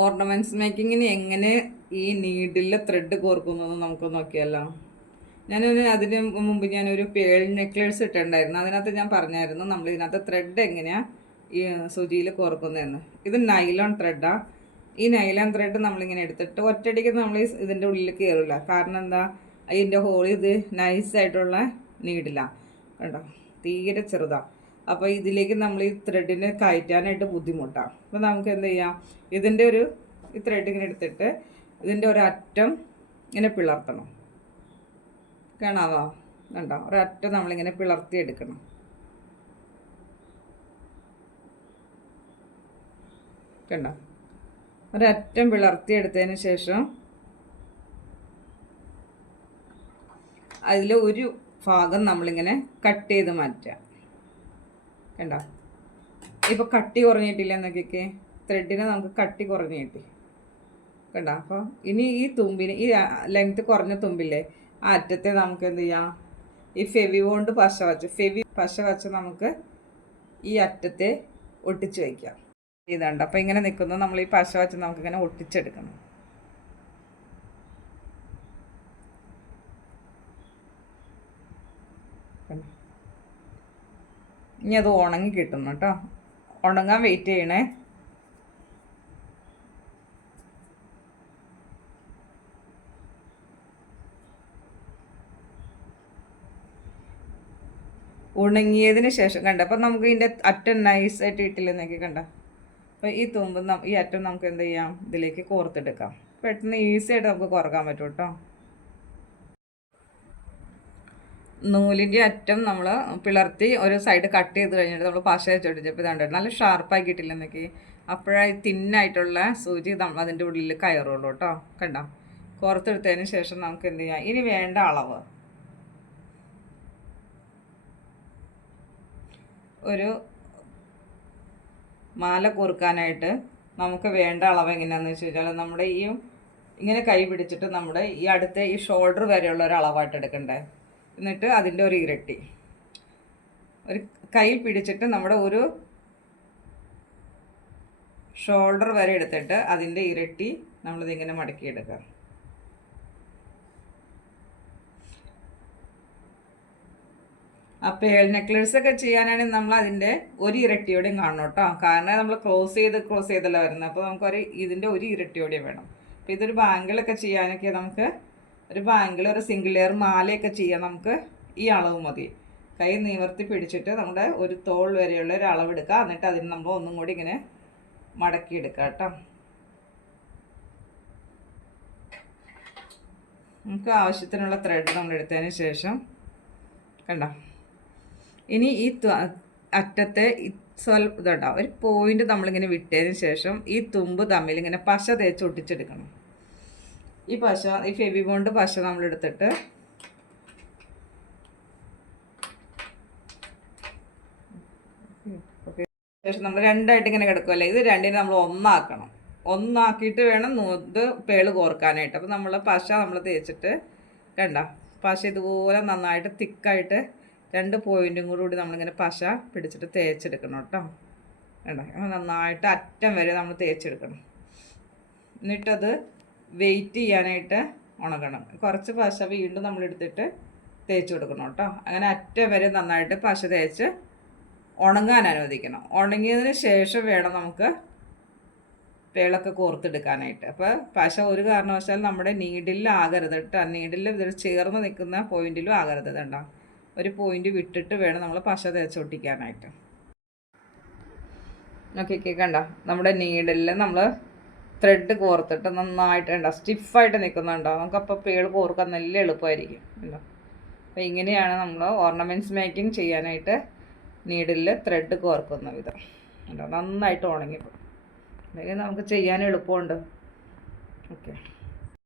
Ornaments മേക്കിങ്ങിന് എങ്ങനെ ഈ നീഡിലെ thread കോർക്കുന്നത് നമുക്ക് നോക്കിയല്ലോ ഞാനൊരു അതിന് മുമ്പ് ഞാനൊരു പേൾ നെക്ലേസ് ഇട്ടിട്ടുണ്ടായിരുന്നു. അതിനകത്ത് ഞാൻ പറഞ്ഞായിരുന്നു നമ്മൾ ഇതിനകത്ത് ത്രെഡ് എങ്ങനെയാണ് ഈ സുചിയിൽ കോർക്കുന്നതെന്ന്. ഇത് നൈലോൺ ത്രെഡാണ് ഈ നൈലോൺ ത്രെഡ് നമ്മളിങ്ങനെ എടുത്തിട്ട് ഒറ്റയടിക്ക് നമ്മൾ ഇതിന്റെ ഉള്ളിൽ കയറില്ല കാരണം എന്താ? അതിന്റെ ഹോൾ ഇത് നൈസായിട്ടുള്ള നീഡിലാണ് കണ്ടോ? തീരെ ചെറുതാണ് അപ്പോൾ ഇതിലേക്ക് നമ്മൾ ഈ ത്രെഡിനെ കയറ്റാനായിട്ട് ബുദ്ധിമുട്ടാണ് അപ്പോൾ നമുക്ക് എന്ത് ചെയ്യാം? ഇതിന്റെ ഒരു ഈ ത്രെഡ് ഇങ്ങനെ എടുത്തിട്ട് ഇതിന്റെ ഒരറ്റം ഇങ്ങനെ പിളർത്തണം. കാണാവോ? കണ്ടോ? ഒരറ്റം നമ്മളിങ്ങനെ പിളർത്തി എടുക്കണം കണ്ടോ? ഒരറ്റം പിളർത്തി എടുത്തതിന് ശേഷം അതിൽ ഒരു ഭാഗം നമ്മളിങ്ങനെ കട്ട് ചെയ്ത് മാറ്റുക. കണ്ടോ? ഇപ്പോൾ കട്ടി കുറഞ്ഞിട്ടില്ല എന്നൊക്കെ ത്രെഡിനെ നമുക്ക് കട്ടി കുറഞ്ഞ് കിട്ടി. കണ്ടോ? അപ്പോൾ ഇനി ഈ തുമ്പിന് ഈ ലെങ്ത് കുറഞ്ഞ തുമ്പില്ലേ? ആ അറ്റത്തെ നമുക്ക് എന്ത് ചെയ്യാം? ഈ ഫെവി കൊണ്ട് പശ വച്ച് ഫെവി പശ വച്ച് നമുക്ക് ഈ അറ്റത്തെ ഒട്ടിച്ച് വയ്ക്കാം ഇതുണ്ട്. അപ്പോൾ ഇങ്ങനെ നിൽക്കുന്നു. നമ്മൾ ഈ പശ വച്ച് നമുക്കിങ്ങനെ ഒട്ടിച്ചെടുക്കണം കണ്ടോ? ഇനി അത് ഉണങ്ങി കിട്ടുന്നു കേട്ടോ. ഉണങ്ങാൻ വെയിറ്റ് ചെയ്യണേ. ഉണങ്ങിയതിന് ശേഷം കണ്ട? അപ്പം നമുക്ക് ഇതിന്റെ അറ്റം നൈസായിട്ട് ഇട്ടില്ലെന്നൊക്കെ കണ്ട? അപ്പോൾ ഈ തുമ്പ് ഈ അറ്റം നമുക്ക് എന്ത് ചെയ്യാം? ഇതിലേക്ക് കോർത്തെടുക്കാം. പെട്ടെന്ന് ഈസി ആയിട്ട് നമുക്ക് കുറയ്ക്കാൻ പറ്റും കേട്ടോ. നൂലിന്റെ അറ്റം നമ്മൾ പിളർത്തി ഒരു സൈഡ് കട്ട് ചെയ്ത് കഴിഞ്ഞിട്ട് നമ്മൾ പശ വെച്ചൊടിച്ചപ്പോൾ ഇതാണ്ട്? നല്ല ഷാർപ്പാക്കിയിട്ടില്ലെന്നൊക്കെ അപ്പോഴായി തിന്നായിട്ടുള്ള സൂചി നമ്മൾ അതിന്റെ ഉള്ളിൽ കയറുള്ളൂ കേട്ടോ കണ്ടോ? പുറത്തെടുത്തതിന് ശേഷം നമുക്ക് എന്ത് ചെയ്യാം? ഇനി വേണ്ട അളവ്. ഒരു മാല കോർക്കാനായിട്ട് നമുക്ക് വേണ്ട അളവ് എങ്ങനെയാണെന്ന് വെച്ച് കഴിഞ്ഞാൽ നമ്മുടെ ഈ ഇങ്ങനെ കൈ പിടിച്ചിട്ട് നമ്മുടെ ഈ അടുത്ത ഈ ഷോൾഡർ വരെയുള്ള ഒരു അളവായിട്ട് എടുക്കണ്ടേ? എന്നിട്ട് അതിന്റെ ഒരു ഇരട്ടി. ഒരു കൈ പിടിച്ചിട്ട് നമ്മുടെ ഒരു ഷോൾഡർ വരെ എടുത്തിട്ട് അതിന്റെ ഇരട്ടി നമ്മളിതിങ്ങനെ മടക്കിയെടുക്കുക. ആ പേൾ നെക്ലേസ് ഒക്കെ ചെയ്യാനാണെങ്കിൽ നമ്മൾ അതിന്റെ ഒരു ഇരട്ടിയോടെയും കാണണം കേട്ടോ. കാരണം നമ്മൾ ക്ലോസ് ചെയ്ത് ക്ലോസ് ചെയ്തല്ല വരുന്നത്. അപ്പോൾ നമുക്കൊരു ഇതിന്റെ ഒരു ഇരട്ടിയോടെയും വേണം. അപ്പോൾ ഇതൊരു ബാങ്കിളൊക്കെ ചെയ്യാനൊക്കെ നമുക്ക് ഒരു ബാങ്കിൽ ഒരു സിംഗിൾ ലെയർ മാലയൊക്കെ ചെയ്യാൻ നമുക്ക്. ഈ അളവ് മതി. കൈ നിവർത്തി പിടിച്ചിട്ട് നമ്മുടെ ഒരു തോൾ വരെയുള്ള ഒരു അളവ് എടുക്കുക എന്നിട്ട് അതിന് നമ്മൾ ഒന്നും കൂടി ഇങ്ങനെ മടക്കി എടുക്കുക കേട്ടോ. നമുക്ക് ആവശ്യത്തിനുള്ള ത്രെഡ് നമ്മൾ എടുത്തതിന് ശേഷം കണ്ട? ഇനി ഈ അറ്റത്തെ സ്വല്പ ഇതുണ്ടാവും ഒരു പോയിന്റ് നമ്മളിങ്ങനെ വിട്ടതിന് ശേഷം ഈ തുമ്പ് തമ്മിൽ ഇങ്ങനെ പശ തേച്ച് ഒട്ടിച്ചെടുക്കണം. ഈ പശ ഈ ഫെവി ബോണ്ട് പശ നമ്മൾ എടുത്തിട്ട് ശേഷം നമ്മൾ രണ്ടായിട്ട് ഇങ്ങനെ കിടക്കുമല്ലേ ഇത് രണ്ടിനെ നമ്മൾ ഒന്നാക്കണം. ഒന്നാക്കിയിട്ട് വേണം ഇത് പേൾ കോർക്കാനായിട്ട്. അപ്പോൾ നമ്മൾ പശ നമ്മൾ തേച്ചിട്ട് കണ്ട? പശ ഇതുപോലെ നന്നായിട്ട് തിക്കായിട്ട് രണ്ട് പോയിന്റും കൂടി നമ്മളിങ്ങനെ പശ പിടിച്ചിട്ട് തേച്ചെടുക്കണം കേട്ടോ. കണ്ട? നന്നായിട്ട് അറ്റം വരെ നമ്മൾ തേച്ചെടുക്കണം. എന്നിട്ടത് വെയിറ്റ് ചെയ്യാനായിട്ട് ഉണക്കണം കുറച്ച് പശ വീണ്ടും നമ്മൾ എടുത്തിട്ട് തേച്ച് കൊടുക്കണം കേട്ടോ. അങ്ങനെ അറ്റ വരെ നന്നായിട്ട് പശ തേച്ച് ഉണങ്ങാൻ അനുവദിക്കണം. ഉണങ്ങിയതിന് ശേഷം വേണം നമുക്ക് പേളൊക്കെ കോർത്തെടുക്കാനായിട്ട്. അപ്പോൾ പശ ഒരു കാരണവശാൽ നമ്മുടെ നീഡിലാകരുത് കേട്ടോ. നീഡിൽ ഇതിൽ ചേർന്ന് നിൽക്കുന്ന പോയിന്റിലും ആകരുത് ഇതുണ്ടോ ഒരു പോയിന്റ് വിട്ടിട്ട് വേണം നമ്മൾ പശ തേച്ചൊട്ടിക്കാനായിട്ട് നോക്കിക്കേ കേൾക്കണ്ട നമ്മുടെ നീഡിൽ നമ്മൾ ത്രെഡ് കോർത്തിട്ട് നന്നായിട്ട് ഉണ്ടോ സ്റ്റിഫായിട്ട് നമുക്ക് അപ്പോൾ പേൾ കോർക്കാൻ നല്ല എളുപ്പമായിരിക്കും ഉണ്ടോ അപ്പോൾ ഇങ്ങനെയാണ് നമ്മൾ ഓർണമെന്റ്സ് മേക്കിംഗ് ചെയ്യാനായിട്ട് നീഡിൽ ത്രെഡ് കോർക്കുന്ന വിധം. നന്നായിട്ട് ഉണങ്ങിപ്പോൾ അല്ലെങ്കിൽ നമുക്ക് ചെയ്യാൻ എളുപ്പമുണ്ട്. ഓക്കെ.